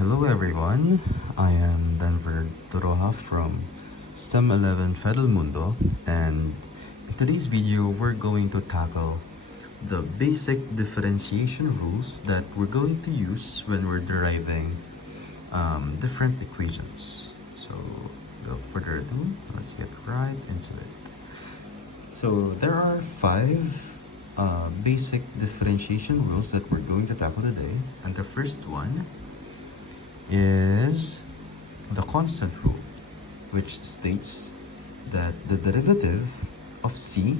Hello everyone, I am Denver Toroha from STEM 11 Federal Mundo, and in today's video we're going to tackle the basic differentiation rules that we're going to use when we're deriving different equations. So without further ado, let's get right into it. So there are five basic differentiation rules that we're going to tackle today, and the first one is the constant rule, which states that the derivative of c,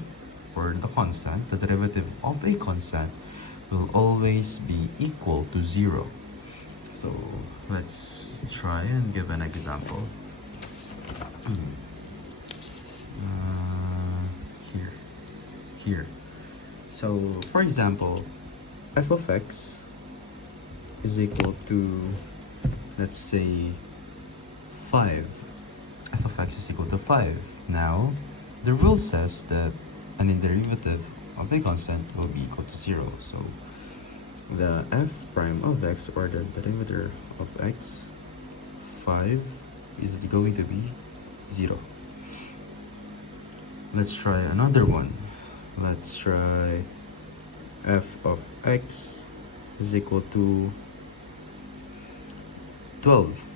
or the constant, the derivative of a constant will always be equal to 0. So let's try and give an example. Here. So for example, f of x is equal to, let's say, 5. F of x is equal to 5. Now, the rule says that any derivative of a constant will be equal to 0. So, the f prime of x, or the derivative of x, 5, is going to be 0. Let's try another one. Let's try f of x is equal to 12.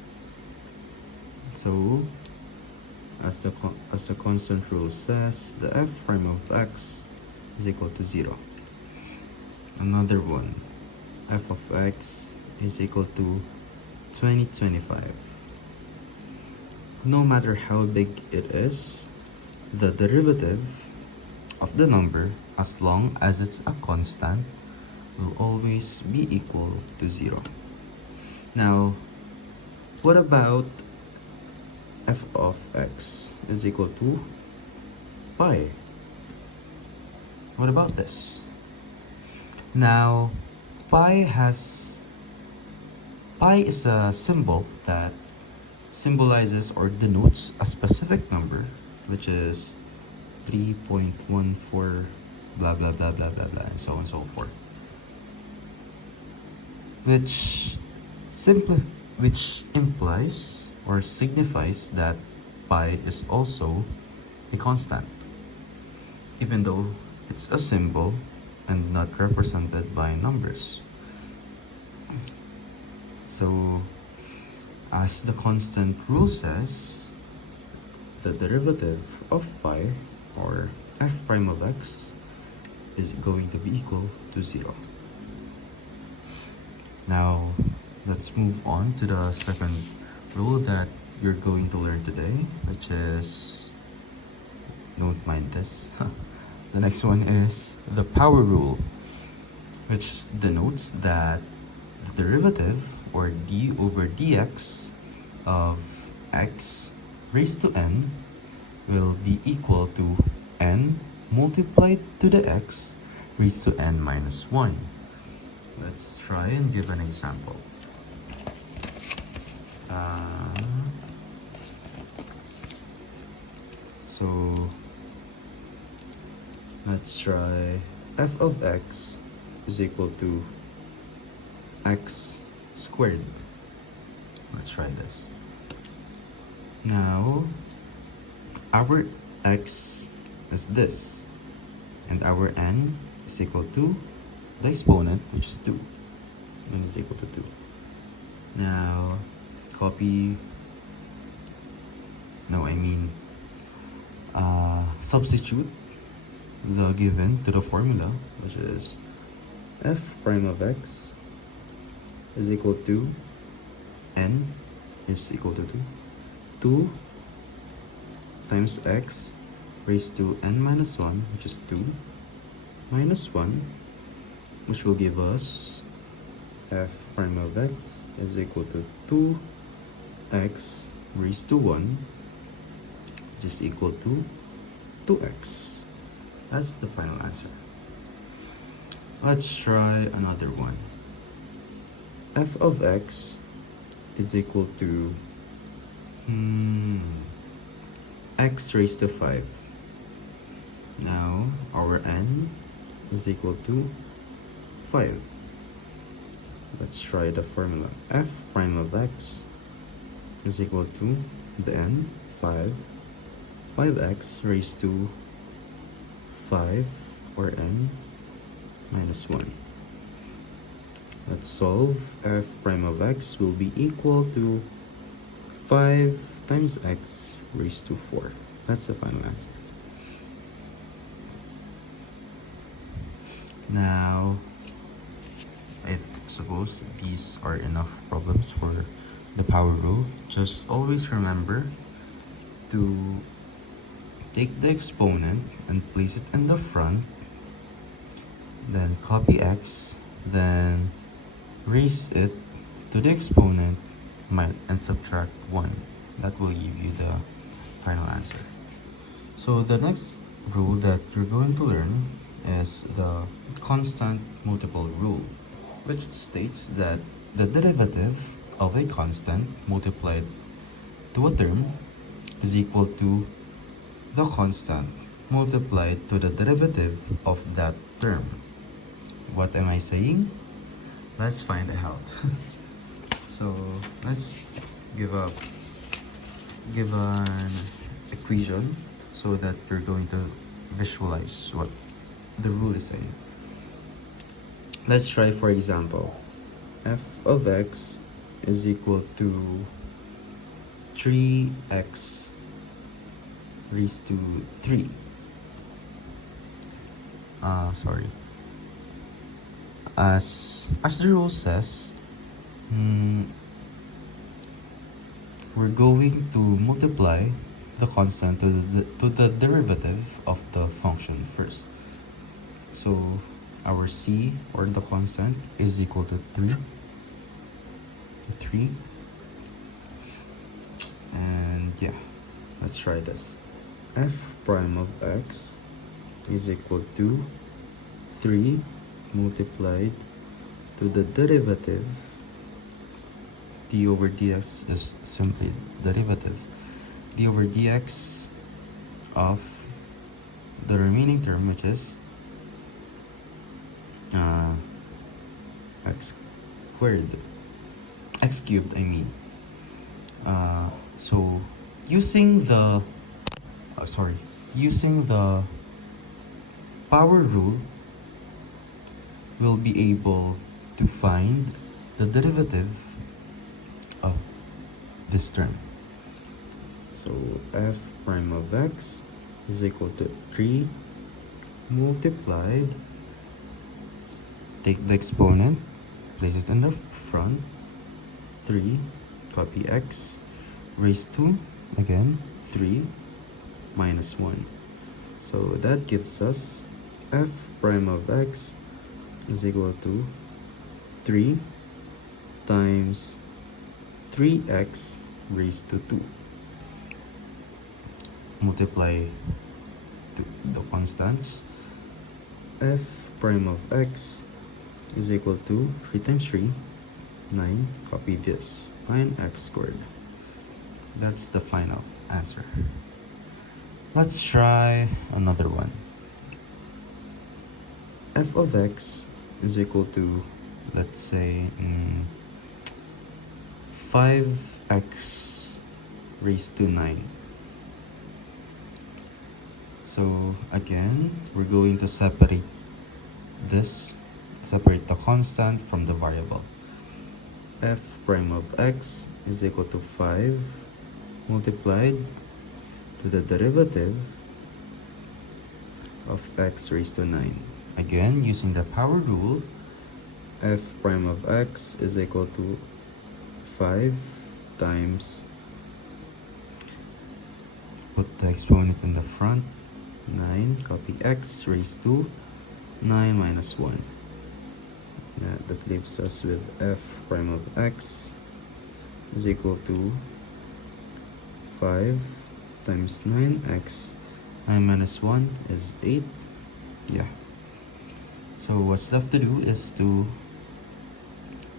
So, as the constant rule says, the f prime of x is equal to 0. Another one, f of x is equal to 2025. No matter how big it is, the derivative of the number, as long as it's a constant, will always be equal to 0. Now, what about f of x is equal to pi? What about this? Now, pi is a symbol that symbolizes or denotes a specific number, which is 3.14 blah blah blah blah blah blah, and so on and so forth, which implies or signifies that pi is also a constant, even though it's a symbol and not represented by numbers. So, as the constant rule says, the derivative of pi, or f prime of x, is going to be equal to 0. Now, let's move on to the second rule that you're going to learn today, which is, don't mind this, the next one is the power rule, which denotes that the derivative, or d over dx, of x raised to n will be equal to n multiplied to the x raised to n minus 1. Let's try and give an example. So let's try f of x is equal to x squared. Let's try this. Now, our x is this, and our n is equal to the exponent, which is 2. N is equal to 2. Now, substitute the given to the formula, which is f prime of x is equal to n is equal to 2 times x raised to n minus 1, which is 2, minus 1, which will give us f prime of x is equal to 2x raised to 1, which is equal to 2x. That's the final answer. Let's try another one. F of x is equal to x raised to 5. Now, our n is equal to 5. Let's try the formula. F prime of x is equal to the n, 5x raised to 5 or n minus 1. Let's solve. F prime of x will be equal to 5 times x raised to 4. That's the final answer. Now, I suppose these are enough problems for the power rule. Just always remember to take the exponent and place it in the front, then copy x, then raise it to the exponent and subtract 1. That will give you the final answer. So the next rule that you're going to learn is the constant multiple rule, which states that the derivative of a constant multiplied to a term is equal to the constant multiplied to the derivative of that term. What am I saying? Let's find out. So let's give an equation so that you're going to visualize what the rule is saying. Let's try, for example, f of x is equal to 3x raised to 3. As the rule says, we're going to multiply the constant to the derivative of the function first. So our c, or the constant, is equal to 3. And yeah, let's try this. F prime of x is equal to 3 multiplied to the derivative. D over dx is simply derivative. D over dx of the remaining term, which is x cubed, I mean. So using the power rule, we'll be able to find the derivative of this term. So f prime of x is equal to 3 multiplied, take the exponent, place it in the front, 3, copy x, raised to, again, 3 minus 1. So that gives us f prime of x is equal to 3 times 3x raised to 2. Multiply the constants. F prime of x is equal to 3 times 3, 9. Copy this, 9x squared. That's the final answer. Let's try another one. F of x is equal to, let's say, 5x raised to 9. So again, we're going to separate the constant from the variable. F prime of x is equal to 5 multiplied to the derivative of x raised to 9. Again, using the power rule, f prime of x is equal to 5 times, put the exponent in the front, 9, copy x raised to 9 minus 1. Yeah, that leaves us with f prime of x is equal to 5 times 9x. 9 minus 1 is 8. Yeah. So what's left to do is to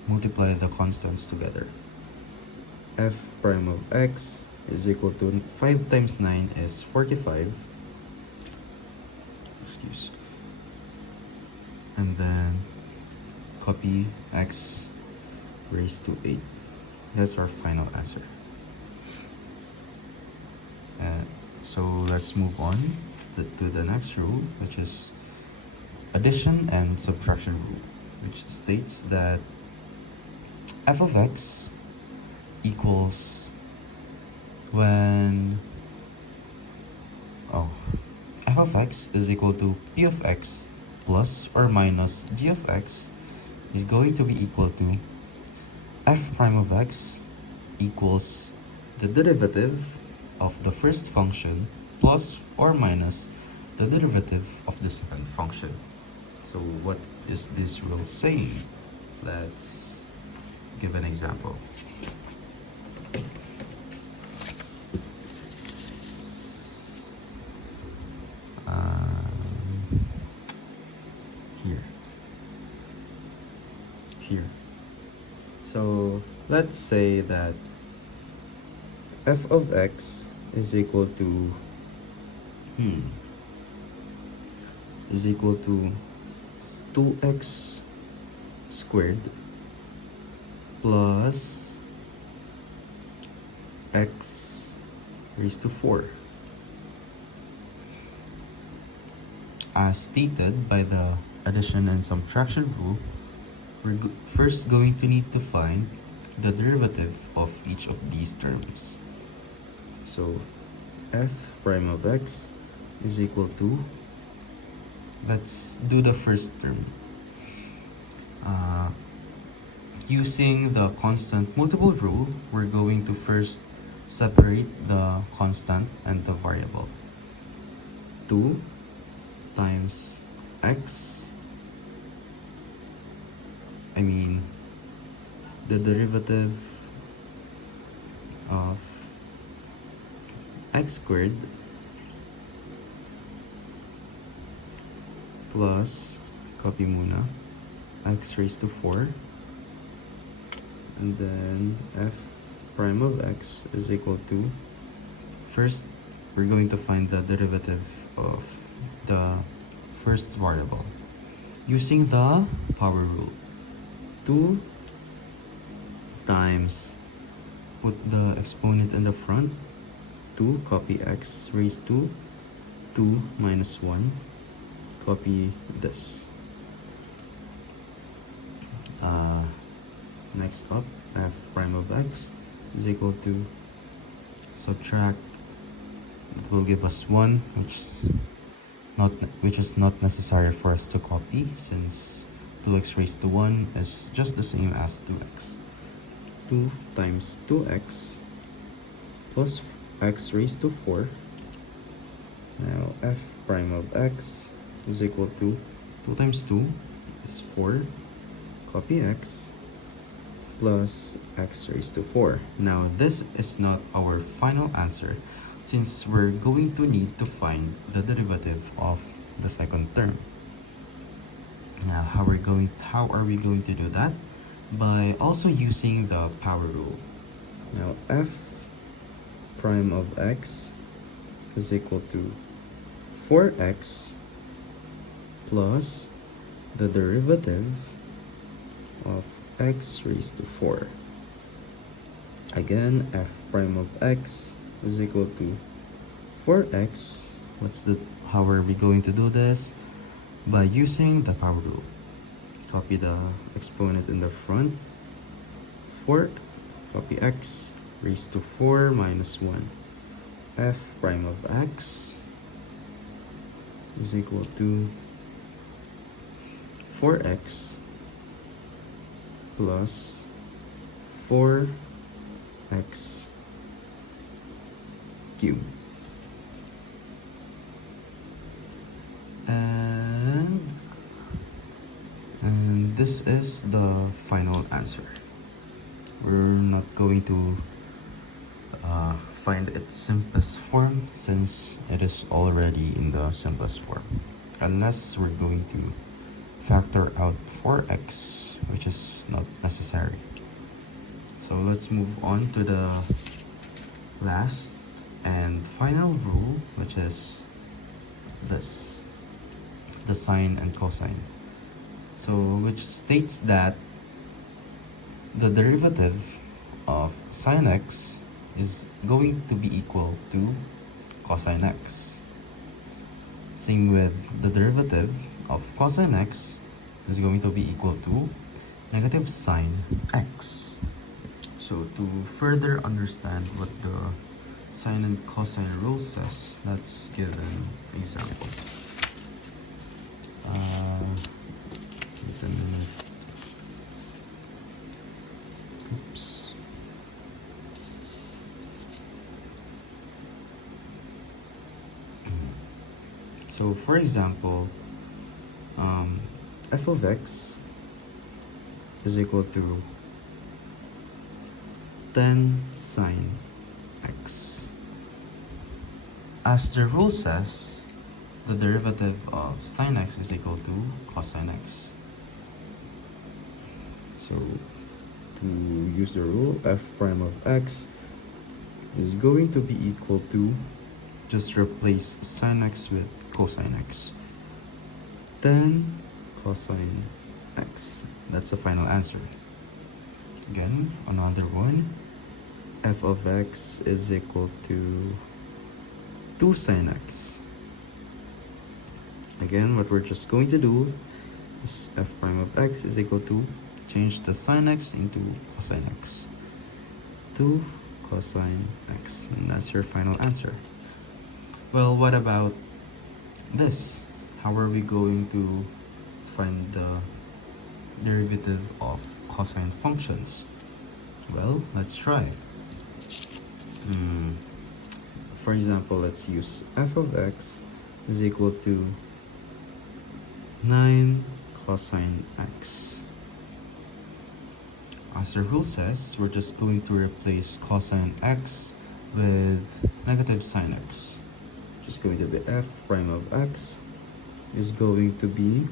multiply the constants together. F prime of x is equal to 5 times 9 is 45. And then copy x raised to 8. That's our final answer. So let's move on to the next rule, which is addition and subtraction rule, which states that f of x equals when f of x is equal to p of x plus or minus g of x is going to be equal to f prime of x equals the derivative of the first function plus or minus the derivative of the second function. So what is this rule saying? Let's give an example. Here. So let's say that f of x is equal to 2x squared plus x raised to 4. As stated by the addition and subtraction rule, we're first going to need to find the derivative of each of these terms. So f prime of x is equal to, let's do the first term. Using the constant multiple rule, we're going to first separate the constant and the variable. 2 times x, the derivative of x squared plus, copy muna, x raised to 4, and then f prime of x is equal to, first we're going to find the derivative of the first variable using the power rule. 2 times, put the exponent in the front, 2, copy x raised to 2 minus 1, copy this. Next up, f prime of x is equal to, subtract, it will give us 1, which is not necessary for us to copy, since 2x raised to 1 is just the same as 2x. 2 times 2x plus x raised to 4. Now f prime of x is equal to 2 times 2 is 4, copy x, plus x raised to 4. Now this is not our final answer, since we're going to need to find the derivative of the second term. Now how are we going to do that? By also using the power rule. Now f prime of x is equal to 4x plus the derivative of x raised to 4. Again, f prime of x is equal to 4x. How are we going to do this? By using the power rule. Copy the exponent in the front. 4, copy x raised to 4 minus 1. F prime of x is equal to 4x plus 4x cubed. And this is the final answer. We're not going to find its simplest form, since it is already in the simplest form, unless we're going to factor out 4x, which is not necessary. So let's move on to the last and final rule, which is this, the sine and cosine. So which states that the derivative of sine x is going to be equal to cosine x. Same with the derivative of cosine x is going to be equal to negative sine x. So to further understand what the sine and cosine rule says, let's give an example. Wait a minute. Oops. So for example, f of x is equal to 10 sine x. As the rule says, the derivative of sine x is equal to cosine x. So to use the rule, f prime of x is going to be equal to, just replace sine x with cosine x. 10 cosine x. That's the final answer. Again, another one. F of x is equal to 2 sine x. Again, what we're just going to do is f prime of x is equal to, change the sine x into cosine x. 2 cosine x. And that's your final answer. Well, what about this? How are we going to find the derivative of cosine functions? Well, let's try. For example, let's use f of x is equal to 9 cosine x. As the rule says, we're just going to replace cosine x with negative sine x. Just going to be f prime of x is going to be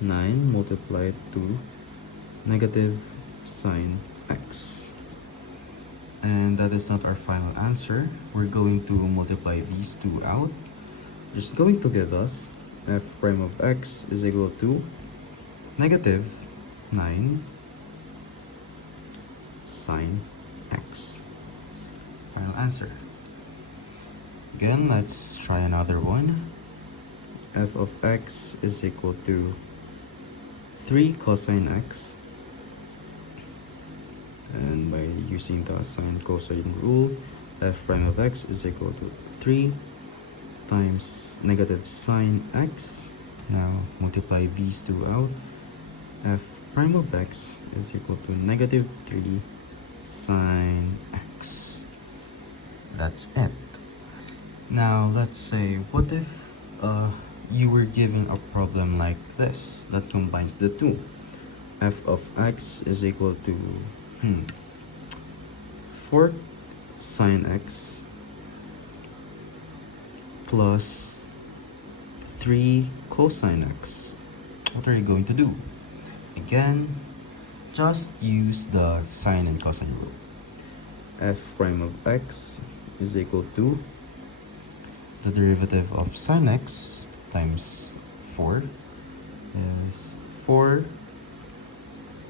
9 multiplied to negative sine x. And that is not our final answer. We're going to multiply these two out. Just going to give us f prime of x is equal to negative 9 sine x. Final answer. Again, let's try another one. F of x is equal to 3 cosine x. And by using the sine cosine rule, f prime of x is equal to 3 times negative sine x. Now multiply these two out. F prime of x is equal to negative 3 sine x. That's it. Now let's say, what if you were given a problem like this that combines the two? F of x is equal to 4 sine x plus 3 cosine x. What are you going to do? Again, just use the sine and cosine rule. F prime of x is equal to the derivative of sine x times 4 is 4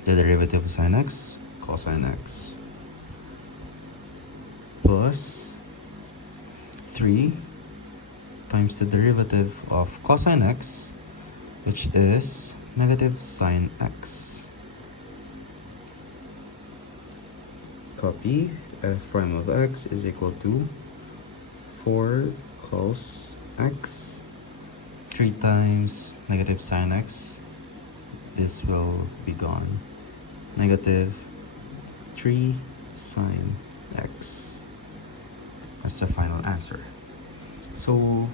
the derivative of sine x cosine x plus 3 times the derivative of cosine x, which is negative sine x. Copy. F prime of x is equal to 4 cos x, 3 times negative sine x. This will be gone. Negative 3 sine x. That's the final answer. So,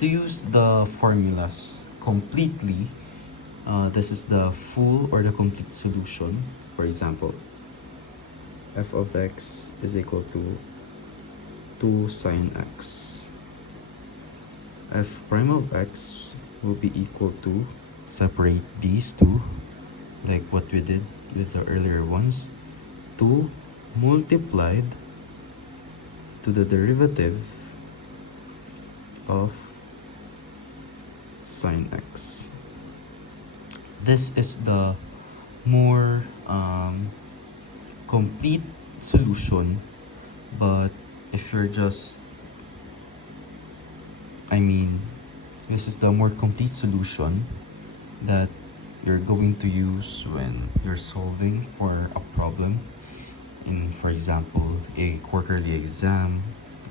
to use the formulas completely, this is the full or the complete solution. For example, f of x is equal to 2 sine x. F prime of x will be equal to, separate these two like what we did with the earlier ones, 2 multiplied to the derivative of sine x. This is the more complete solution. But if you're just, I mean, this is the more complete solution that you're going to use when you're solving for a problem in, for example, a quarterly exam.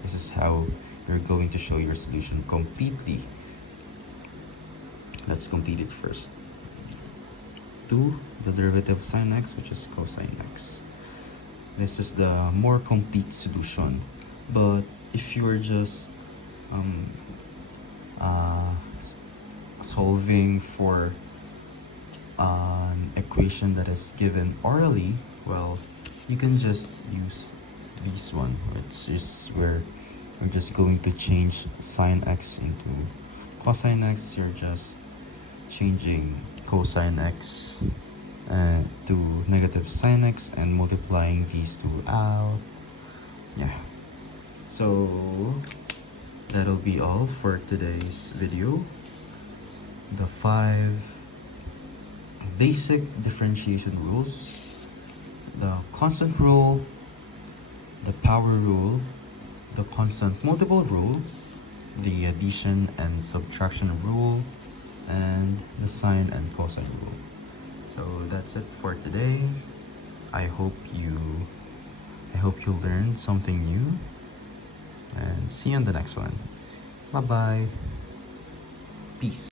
This is how you're going to show your solution completely. Let's complete it first. 2, the derivative of sine x, which is cosine x. This is the more complete solution. But if you're just solving for an equation that is given orally, well, you can just use this one, which is where we're just going to change sine x into cosine x. You're just changing cosine x to negative sine x and multiplying these two out. Yeah. So that'll be all for today's video. The 5 basic differentiation rules: the constant rule, the power rule, the constant multiple rule, the addition and subtraction rule, and the sine and cosine rule. So that's it for today. I hope you learned something new, and see you on the next one. Bye bye. Peace.